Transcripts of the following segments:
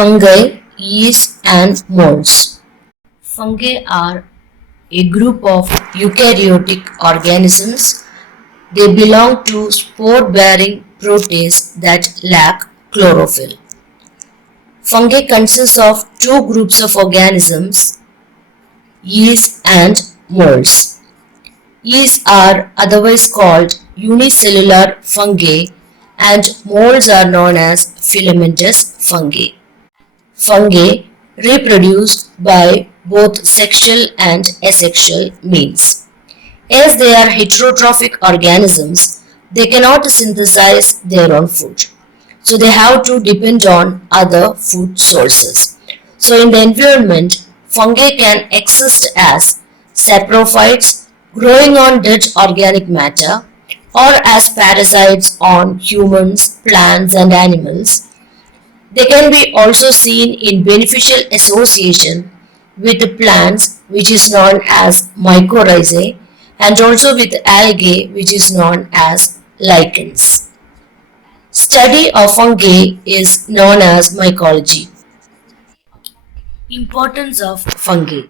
Fungi, yeast, and molds. Fungi are a group of eukaryotic organisms. They belong to spore-bearing protists that lack chlorophyll. Fungi consists of two groups of organisms, yeast and molds. Yeast are otherwise called unicellular fungi and molds are known as filamentous fungi. Fungi reproduce by both sexual and asexual means. As they are heterotrophic organisms, they cannot synthesize their own food. So they have to depend on other food sources. So in the environment, fungi can exist as saprophytes growing on dead organic matter or as parasites on humans, plants and animals. They can be also seen in beneficial association with plants which is known as mycorrhizae and also with algae which is known as lichens. Study of fungi is known as mycology. Importance of fungi.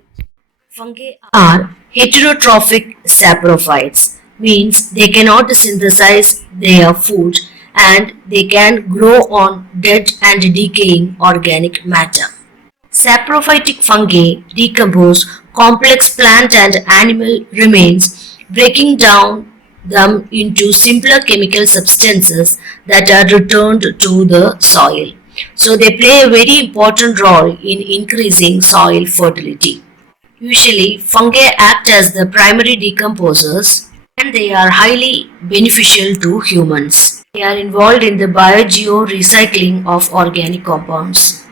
Fungi are heterotrophic saprophytes, means they cannot synthesize their food and they can grow on dead and decaying organic matter. Saprophytic fungi decompose complex plant and animal remains, breaking down them into simpler chemical substances that are returned to the soil. So they play a very important role in increasing soil fertility. Usually, fungi act as the primary decomposers and they are highly beneficial to humans. They are involved in the biogeorecycling of organic compounds.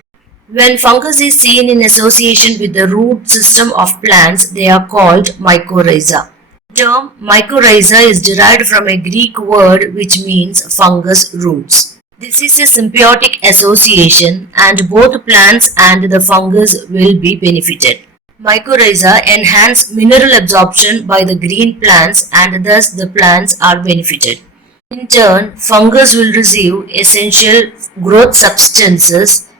When fungus is seen in association with the root system of plants, they are called mycorrhiza. The term mycorrhiza is derived from a Greek word which means fungus roots. This is a symbiotic association and both plants and the fungus will be benefited. Mycorrhiza enhance mineral absorption by the green plants and thus the plants are benefited. In turn, fungus will receive essential growth substances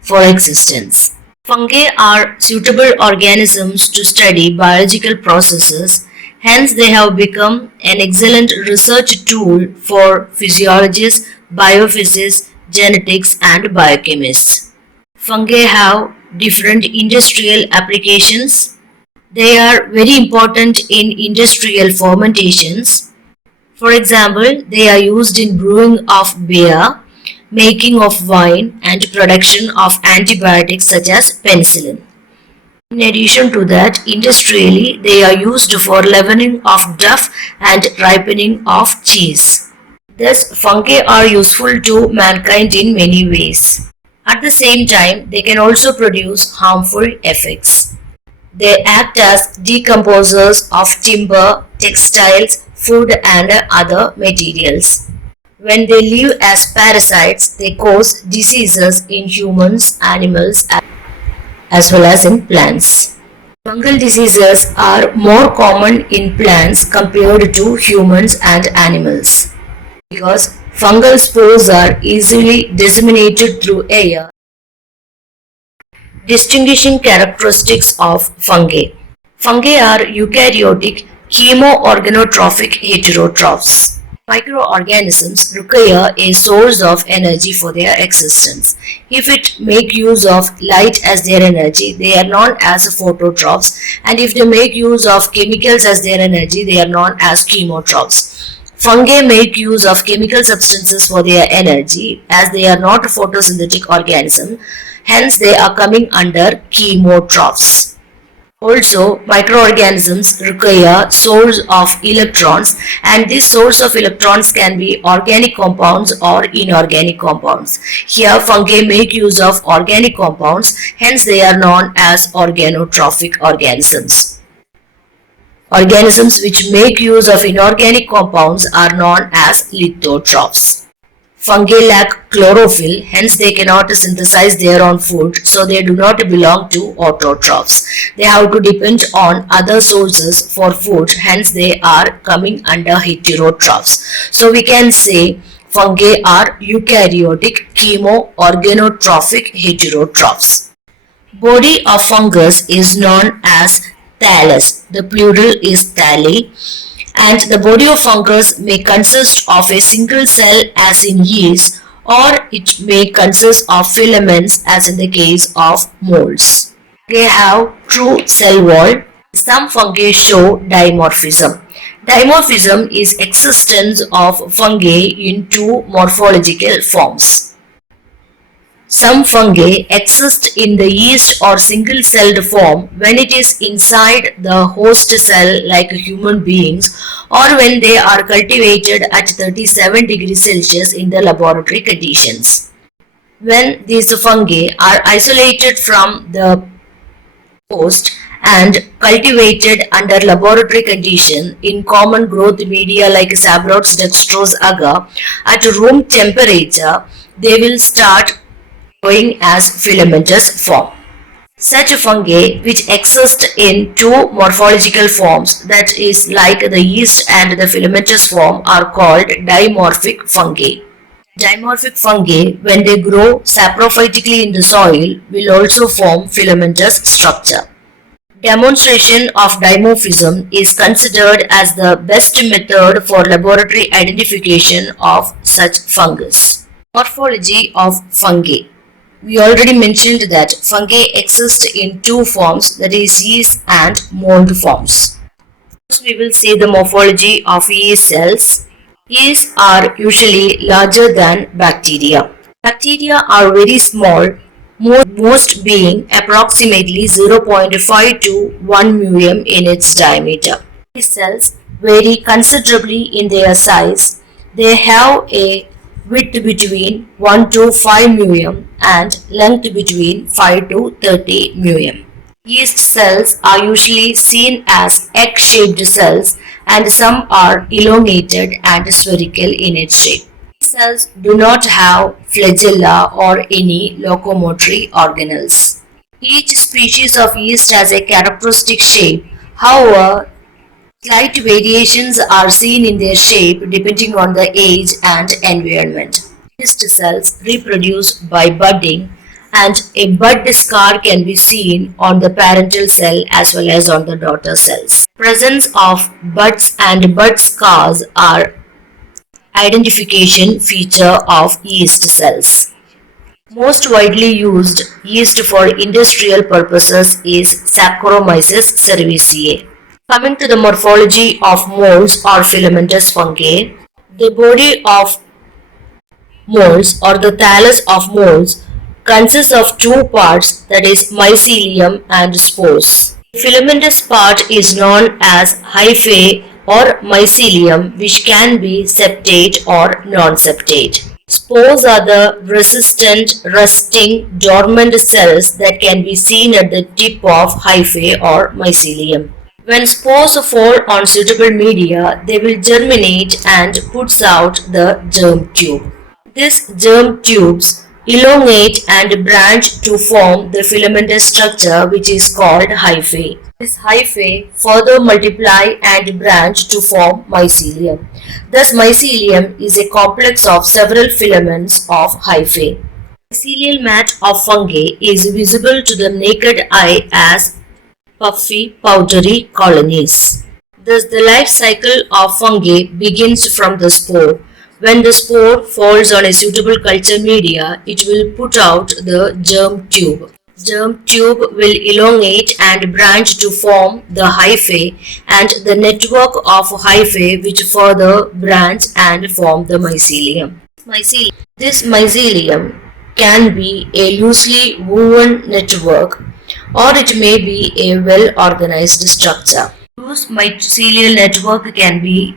for existence. Fungi are suitable organisms to study biological processes, hence they have become an excellent research tool for physiologists, biophysicists, genetics and biochemists. Fungi have different industrial applications. They are very important in industrial fermentations. For example, they are used in brewing of beer, making of wine and production of antibiotics such as penicillin. In addition to that, industrially they are used for leavening of dough and ripening of cheese. Thus, fungi are useful to mankind in many ways. At the same time, they can also produce harmful effects. They act as decomposers of timber, textiles, food and other materials. When they live as parasites, they cause diseases in humans, animals as well as in plants. Fungal diseases are more common in plants compared to humans and animals because fungal spores are easily disseminated through air. Distinguishing characteristics of fungi. Fungi are eukaryotic, chemoorganotrophic heterotrophs. Microorganisms require a source of energy for their existence. If it make use of light as their energy, they are known as phototrophs, and if they make use of chemicals as their energy, they are known as chemotrophs. Fungi make use of chemical substances for their energy as they are not photosynthetic organisms, hence they are coming under chemotrophs. Also, microorganisms require source of electrons and this source of electrons can be organic compounds or inorganic compounds. Here fungi make use of organic compounds, hence they are known as organotrophic organisms. Organisms which make use of inorganic compounds are known as lithotrophs. Fungi lack chlorophyll, hence they cannot synthesize their own food, so they do not belong to autotrophs. They have to depend on other sources for food, hence they are coming under heterotrophs. So we can say fungi are eukaryotic chemo-organotrophic heterotrophs. Body of fungus is known as thallus. The plural is thalli. And the body of fungus may consist of a single cell as in yeast, or it may consist of filaments as in the case of molds. They have true cell wall. Some fungi show dimorphism. Dimorphism is existence of fungi in two morphological forms. Some fungi exist in the yeast or single-celled form when it is inside the host cell like human beings, or when they are cultivated at 37 degrees Celsius in the laboratory conditions. When these fungi are isolated from the host and cultivated under laboratory conditions in common growth media like Sabrots dextrose agar at room temperature, they will start growing as filamentous form. Such fungi which exist in two morphological forms, that is like the yeast and the filamentous form, are called dimorphic fungi. Dimorphic fungi, when they grow saprophytically in the soil, will also form filamentous structure. Demonstration of dimorphism is considered as the best method for laboratory identification of such fungus. Morphology of fungi. We already mentioned that fungi exist in two forms, that is yeast and mold forms. First we will see the morphology of yeast cells. Yeast are usually larger than bacteria. Bacteria are very small, most being approximately 0.5 to 1 mm in its diameter. These cells vary considerably in their size. They have a width between 1 to 5 mm and length between 5 to 30 mm. Yeast cells are usually seen as egg-shaped cells, and some are elongated and spherical in its shape. These cells do not have flagella or any locomotory organelles. Each species of yeast has a characteristic shape. However, slight variations are seen in their shape depending on the age and environment. Yeast cells reproduce by budding, and a bud scar can be seen on the parental cell as well as on the daughter cells. Presence of buds and bud scars are identification feature of yeast cells. Most widely used yeast for industrial purposes is Saccharomyces cerevisiae. Coming to the morphology of molds or filamentous fungi, the body of molds or the thallus of molds consists of two parts, that is mycelium and spores. The filamentous part is known as hyphae or mycelium, which can be septate or non-septate. Spores are the resistant, rusting, dormant cells that can be seen at the tip of hyphae or mycelium. When spores fall on suitable media, they will germinate and puts out the germ tube. These germ tubes elongate and branch to form the filamentous structure, which is called hyphae. This hyphae further multiply and branch to form mycelium. Thus, mycelium is a complex of several filaments of hyphae. Mycelial mat of fungi is visible to the naked eye as puffy, powdery colonies. Thus, the life cycle of fungi begins from the spore. When the spore falls on a suitable culture media, it will put out the germ tube. Germ tube will elongate and branch to form the hyphae and the network of hyphae which further branch and form the mycelium. This mycelium can be a loosely woven network, or it may be a well-organized structure. Loose mycelial network can be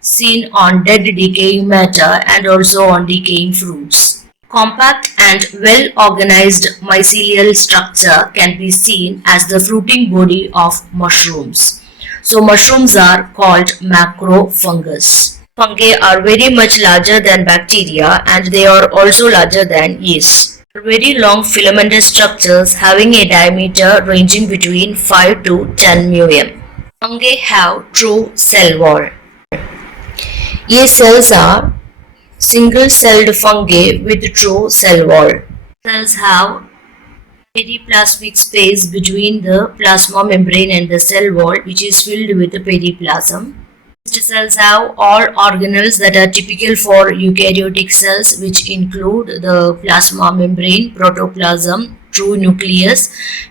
seen on dead decaying matter and also on decaying fruits. Compact and well-organized mycelial structure can be seen as the fruiting body of mushrooms. So mushrooms are called macrofungus. Fungi are very much larger than bacteria, and they are also larger than yeast. Very long filamentous structures having a diameter ranging between 5 to 10 mm. Fungi have true cell wall. Yeast cells are single-celled fungi with true cell wall. Cells have periplasmic space between the plasma membrane and the cell wall, which is filled with the periplasm. Cells have all organelles that are typical for eukaryotic cells, which include the plasma membrane, protoplasm, true nucleus,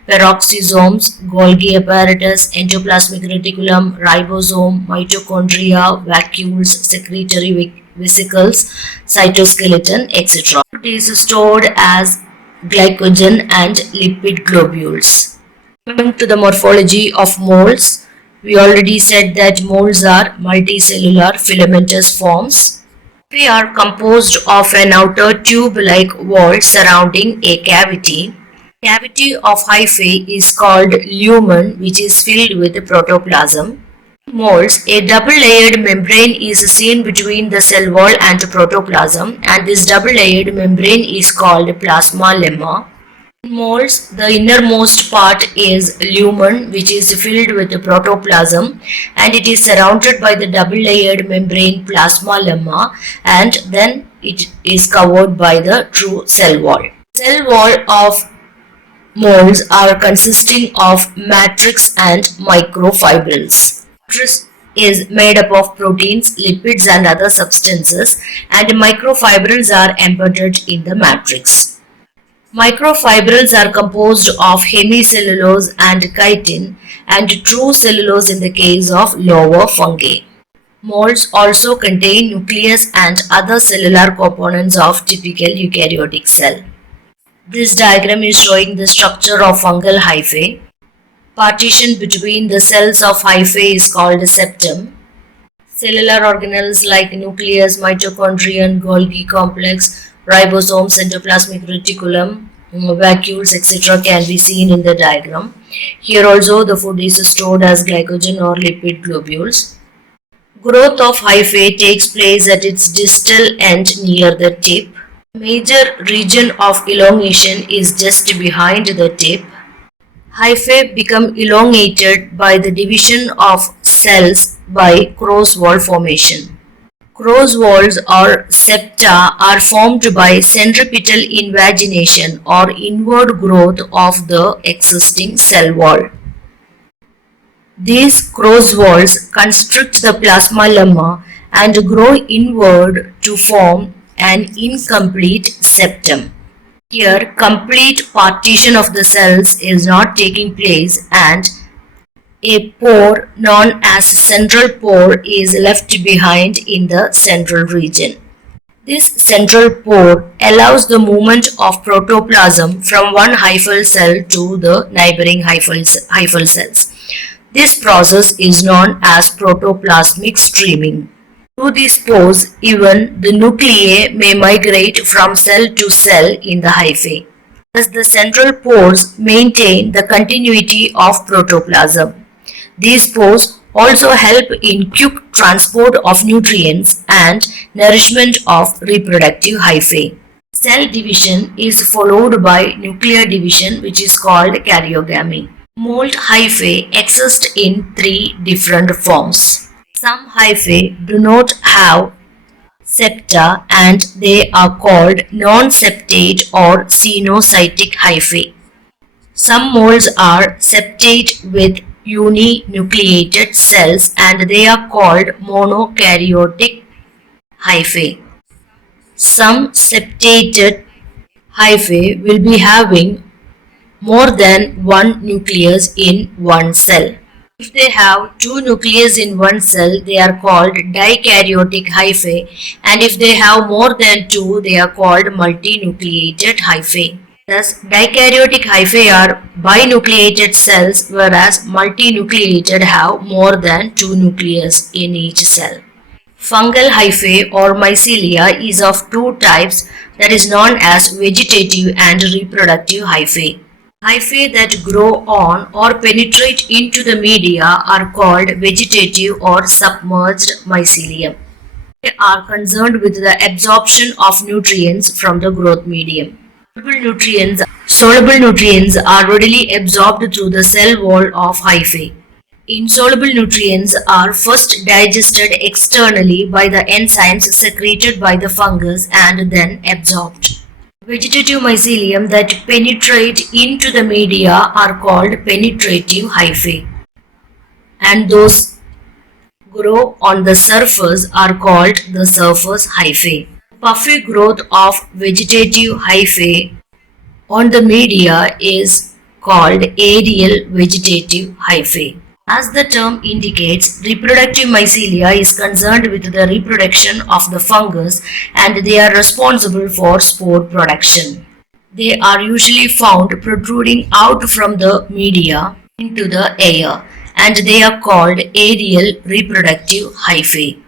peroxisomes, Golgi apparatus, endoplasmic reticulum, ribosome, mitochondria, vacuoles, secretory vesicles, cytoskeleton, etc. It is stored as glycogen and lipid globules. Coming to the morphology of molds, we already said that molds are multicellular filamentous forms. They are composed of an outer tube-like wall surrounding a cavity. Cavity of hyphae is called lumen, which is filled with protoplasm. In molds, a double-layered membrane is seen between the cell wall and protoplasm, and this double-layered membrane is called plasma lemma. In molds, the innermost part is lumen, which is filled with protoplasm, and it is surrounded by the double-layered membrane plasma lemma, and then it is covered by the true cell wall. Cell wall of molds are consisting of matrix and microfibrils. Matrix is made up of proteins, lipids and other substances, and microfibrils are embedded in the matrix. Microfibrils are composed of hemicellulose and chitin and true cellulose in the case of lower fungi. Molds also contain nucleus and other cellular components of typical eukaryotic cell. This diagram is showing the structure of fungal hyphae. Partition between the cells of hyphae is called septum. Cellular organelles like nucleus, mitochondrion, Golgi complex, ribosomes, endoplasmic reticulum, vacuoles, etc. can be seen in the diagram. Here also the food is stored as glycogen or lipid globules. Growth of hyphae takes place at its distal end near the tip. Major region of elongation is just behind the tip. Hyphae become elongated by the division of cells by cross wall formation. Cross walls or septa are formed by centripetal invagination or inward growth of the existing cell wall. These cross walls constrict the plasma lemma and grow inward to form an incomplete septum. Here, complete partition of the cells is not taking place and a pore known as central pore is left behind in the central region. This central pore allows the movement of protoplasm from one hyphal cell to the neighboring hyphal cells. This process is known as protoplasmic streaming. Through these pores, even the nuclei may migrate from cell to cell in the hyphae. Thus, the central pores maintain the continuity of protoplasm. These pores also help in quick transport of nutrients and nourishment of reproductive hyphae. Cell division is followed by nuclear division, which is called karyogamy. Mold hyphae exist in three different forms. Some hyphae do not have septa and they are called non-septate or cenocytic hyphae. Some molds are septate with uninucleated cells and they are called monokaryotic hyphae. Some septated hyphae will be having more than one nucleus in one cell. If they have two nucleus in one cell, they are called dikaryotic hyphae, and if they have more than two, they are called multinucleated hyphae. Thus, dikaryotic hyphae are binucleated cells, whereas multinucleated have more than two nucleus in each cell. Fungal hyphae or mycelia is of two types, that is known as vegetative and reproductive hyphae. Hyphae that grow on or penetrate into the media are called vegetative or submerged mycelium. They are concerned with the absorption of nutrients from the growth medium. Soluble nutrients are readily absorbed through the cell wall of hyphae. Insoluble nutrients are first digested externally by the enzymes secreted by the fungus and then absorbed. Vegetative mycelium that penetrate into the media are called penetrative hyphae, and those grow on the surface are called the surface hyphae. Puffy growth of vegetative hyphae on the media is called aerial vegetative hyphae. As the term indicates, reproductive mycelia is concerned with the reproduction of the fungus and they are responsible for spore production. They are usually found protruding out from the media into the air and they are called aerial reproductive hyphae.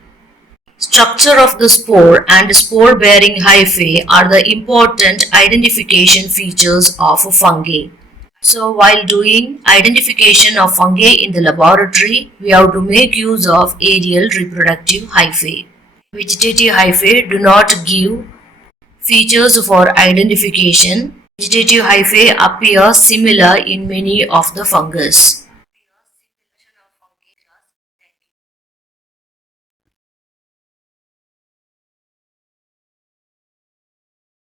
Structure of the spore and spore-bearing hyphae are the important identification features of fungi. So while doing identification of fungi in the laboratory, we have to make use of aerial reproductive hyphae. Vegetative hyphae do not give features for identification. Vegetative hyphae appear similar in many of the fungus.